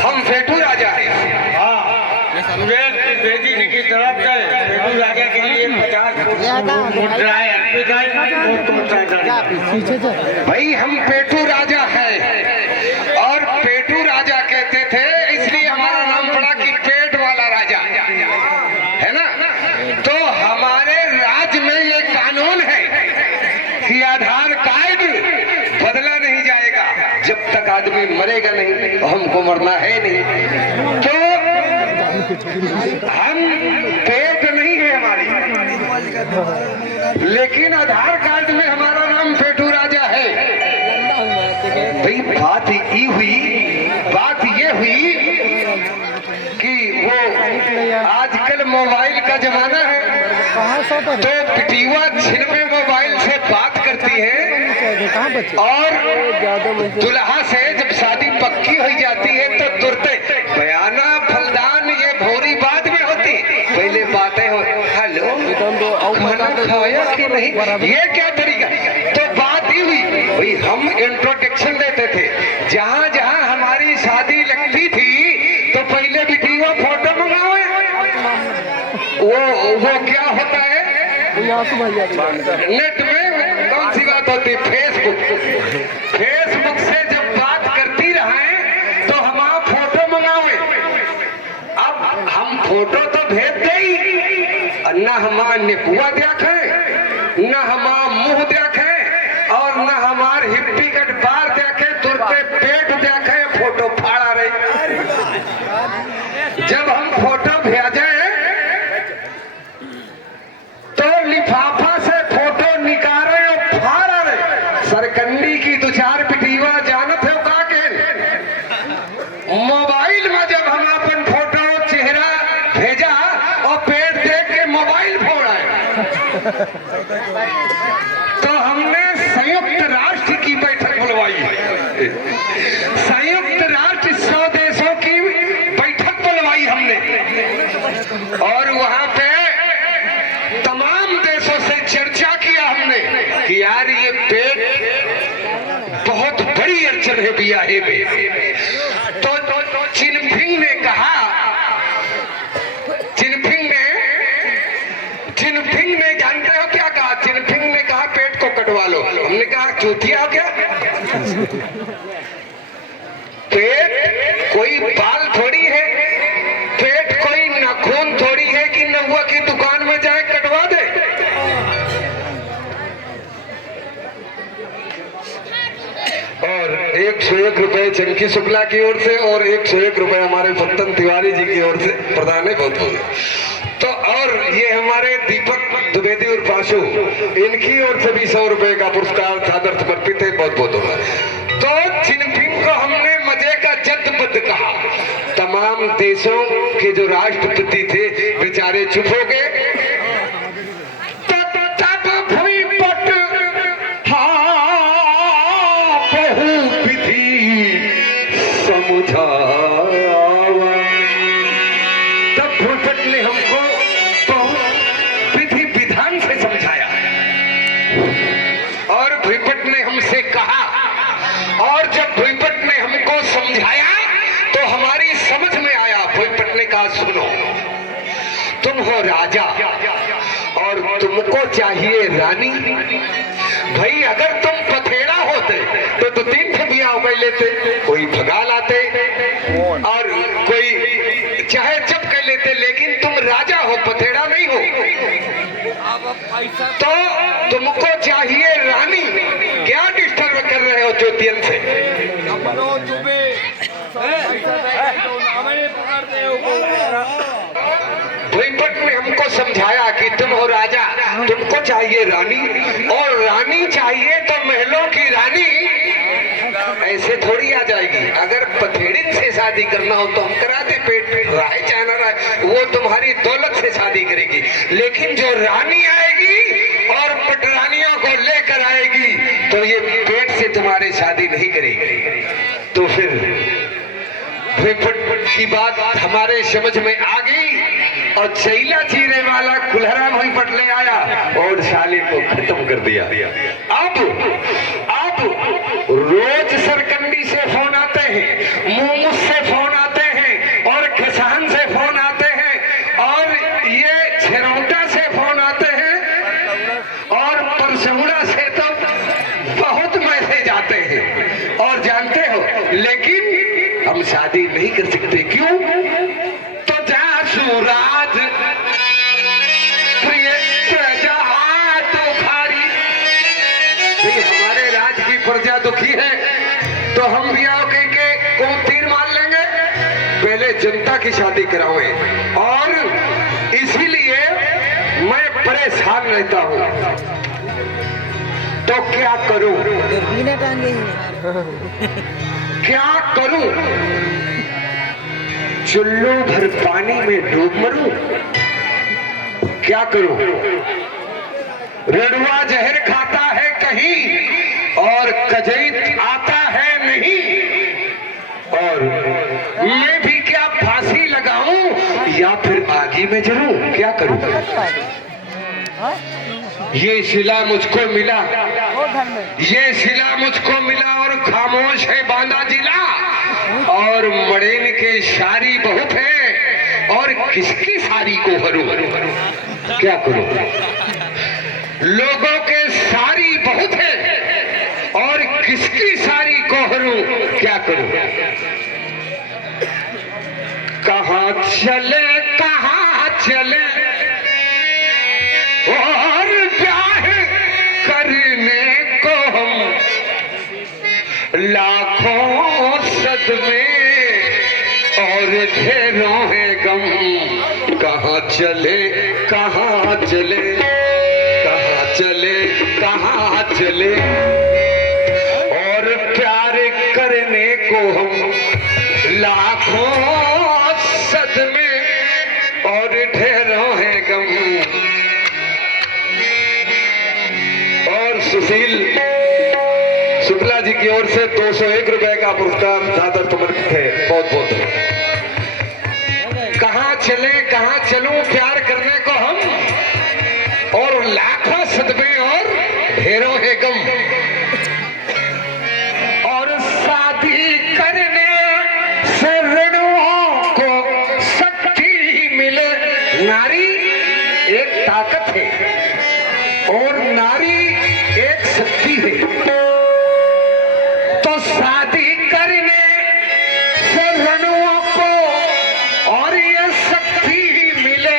हम पेटू राजा हैं। बेटी की तरफ से पेटू राजा के लिए 50 मुद्राएं अर्पित हैं। भाई हम पेटू राजा हैं और पेटू राजा कहते थे, इसलिए हमारा नाम पड़ा कि पेट वाला राजा, है ना। तो हमारे राज्य में ये कानून है कि आधार कार्ड बदला नहीं जाएगा जब तक आदमी मरेगा नहीं, हमको मरना है नहीं। तो हम पेट नहीं है हमारी, लेकिन आधार कार्ड में हमारा नाम पेटू राजा है। भाई बात ये हुई कि वो आजकल मोबाइल का जमाना है, तो पिटीवा छिनवे मोबाइल से बात करती है और दुल्हा से जब शादी पक्की हो जाती है तो तुरंत बयाना फलदान ये भोरी बाद में होती, पहले बातें हो, हेलो खाना खाया कि नहीं, ये क्या तरीका। तो बात ही हुई, भाई हम इंट्रोडक्शन देते थे, जहाँ जहाँ हमारी शादी लगती थी तो पहले बिटिया फोटो मंगाओ। वो क्या होता है नेट में कौन सी बात होती है, फेसबुक से जब बात करती रहे तो हम फोटो मंगावे। अब हम फोटो तो भेज दे, न हमारा निपुआ देखे, न हमारा मुंह देखे और न हमार हिप्पी कट बार देखे, तुरते पेट देखे, फोटो फाड़ा रहे। जब हम फोटो भेजे तो लिफाफा से फोटो निकाले और फाड़ा रहे। सरकंडी की दो चार पिटीवा जानत है का के मोबाइल में जब हम अपन फोटो चेहरा भेजा और पेट देख के मोबाइल फोड़ा है। तो हमने संयुक्त राष्ट्र की बैठक बुलवाई, संयुक्त राष्ट्र 100 देशों की बैठक बुलवाई हमने, और वहां पे तमाम देशों से चर्चा किया हमने कि यार ये पेट बहुत बड़ी अड़चन है बियाहे में। तो जिनपिंग ने कहा, जिनपिंग ने जानते हो क्या कहा, जिनपिंग ने कहा पेट को कटवा लो। हमने कहा चूतिया हो क्या, पेट कोई बाल थोड़ी है, पेट कोई नाखून थोड़ी है कि नौवा की दुकान में जाए कटवा दे। और 101 रुपए चंकी शुक्ला की ओर से और 101 रुपए हमारे फत्तन तिवारी जी की ओर से प्रदान है, बहुत बहुत। तो और ये हमारे दीपक द्विवेदी और पाशु, इनकी ओर से भी 100 रुपए का पुरस्कार सादर समर्पित है, बहुत बहुत होगा। तो जिनपिंग को हमने मजे का जद्दबद्द कहा। तमाम देशों के जो राष्ट्रपति थे बेचारे चुप हो गए। तब भूपट ने हमको बहुत विधि विधान से समझाया और भूपट ने हमसे कहा, और जब भूपट ने हमको समझाया तो हमारी समझ में आया। भूपट ने कहा सुनो, तुम हो राजा और तुमको चाहिए रानी। भाई अगर तुम पथेड़ा होते तो 2-3 ठगियां उगल लेते, कोई भगा लाते और कोई चाहे जब कर लेते, लेकिन तुम राजा हो, पथेड़ा नहीं हो। तो तुमको चाहिए रानी, क्या डिस्टर्ब कर रहे हो ज्योतियन से। भूपट ने हमको समझाया कि तुम हो राजा, तुमको चाहिए रानी, और रानी चाहिए तो महलों की रानी ऐसे थोड़ी आ जाएगी। अगर पथेड़िन से शादी करना हो तो हम करा दे, पेट राय चाहे ना राय, वो तुम्हारी दौलत से शादी करेगी। लेकिन जो रानी आएगी और पटरानियों को लेकर आएगी तो ये पेट से तुम्हारी शादी नहीं करेगी। तो फिर भूपट की बात हमारे समझ में आ गई और चैला चीरे वाला कुल्हरा भूपट ले आया और शाली को खत्म कर दिया। अब रोज सरकंडी से फोन आते हैं, मुंह से फोन हम शादी नहीं कर सकते। क्यों? तो जासुराज प्रिय प्रजा दुखारी, हमारे राज की प्रजा दुखी है तो हम भी आओ के को तीर मार लेंगे। पहले जनता की शादी कराओगे और इसीलिए मैं परेशान रहता हूं। तो क्या करूं? क्या करूं? चुल्लू भर पानी में डूब मरूं? क्या करूं? रड़ुआ जहर खाता है कहीं और कजईत आता है नहीं, और मैं भी क्या फांसी लगाऊं या फिर आगे में जरूं? क्या करूं? ये शिला मुझको मिला, ये शिला मुझको मिला और खामोश है बांदा जिला, और मड़ेन के शारी बहुत है और किसकी सारी को हरू? क्या करूं? लोगों के सारी बहुत है और किसकी सारी को हरू? क्या करूं? कहां चले कहां चले और ब्याह करने को हम लाखों सदमे और ढेरों है गम। कहां चले कहां चले कहां चले कहां चले और प्यार करने को हम लाखों सदमे और ढेरों है गम। और सुशील शुक्ला जी की ओर से 201 रुपए का पुरस्कार ज्यादा समर्पित है। बहुत बहुत कहां चले कहां चलूं प्यार करने को हम, और लाखों सदमे और ढेरों है गम। और शादी करने से रणुओं को शक्ति मिले। नारी एक ताकत है और नारी एक शक्ति है। तो शादी करने से रणुओं को और ये शक्ति मिले,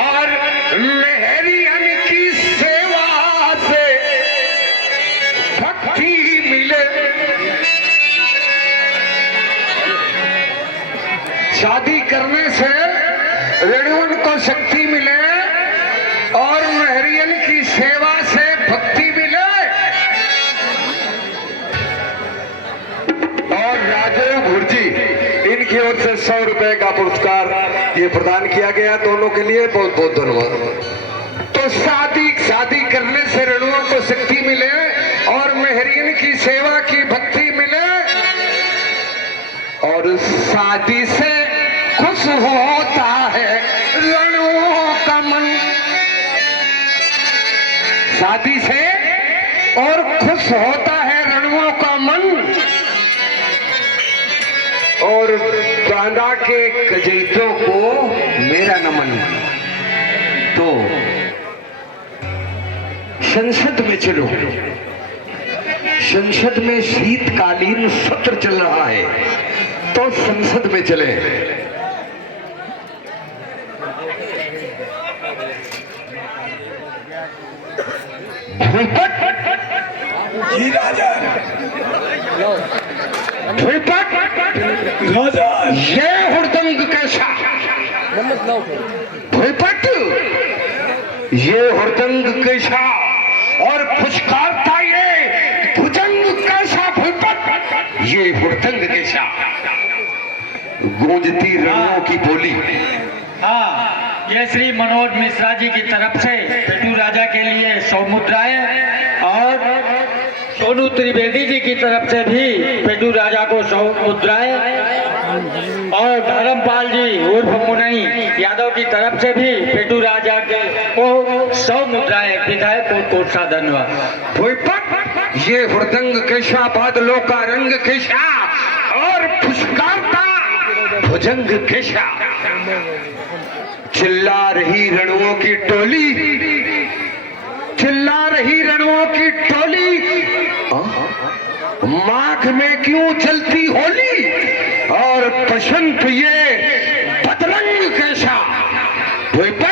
और मेहरियन की सेवा से भक्ति मिले। शादी करने से रणुओं को शक्ति मिले और मेहरियन की सेवा से भक्ति मिले। और राजेव भुर्जी इनकी ओर से 100 रुपए का पुरस्कार ये प्रदान किया गया। दोनों के लिए बहुत बहुत धन्यवाद। तो शादी करने से रणुओं को शक्ति मिले और मेहरियन की सेवा की भक्ति मिले, और शादी से खुश होता है रणुओं का मन। शादी से और खुश होता है रणुओं का मन, और बांदा के कजैतों को मेरा नमन। तो संसद में चलो, संसद में शीतकालीन सत्र चल रहा है, तो संसद में चले। जी राजा, राजा ये हुड़दंग कैसा? भूपट ये हुड़दंग कैसा और फुसकारता ये भुजंग कैसा? भूपट ये हुड़दंग कैसा? गूंजती रणों की बोली। हाँ, ये श्री मनोज मिश्रा जी की तरफ से पेटू राजा के लिए 100 मुद्राएं, और सोनू त्रिवेदी जी की तरफ से भी पेटू राजा को 100 मुद्राएं, और धर्मपाल जी उर्फ मुनई यादव की तरफ से भी पेटू राजा को 100 मुद्राएं। विधायक को सा धन्यवाद। भूपट ये हुड़दंग कैसा, बादलों का रंग कैसा और फुसकारता भुजंग कैसा? चिल्ला रही रणुओं की टोली, चिल्ला रही रणुओं की टोली। माघ में क्यों चलती पसंद ये बदरंग कैसा, वही पर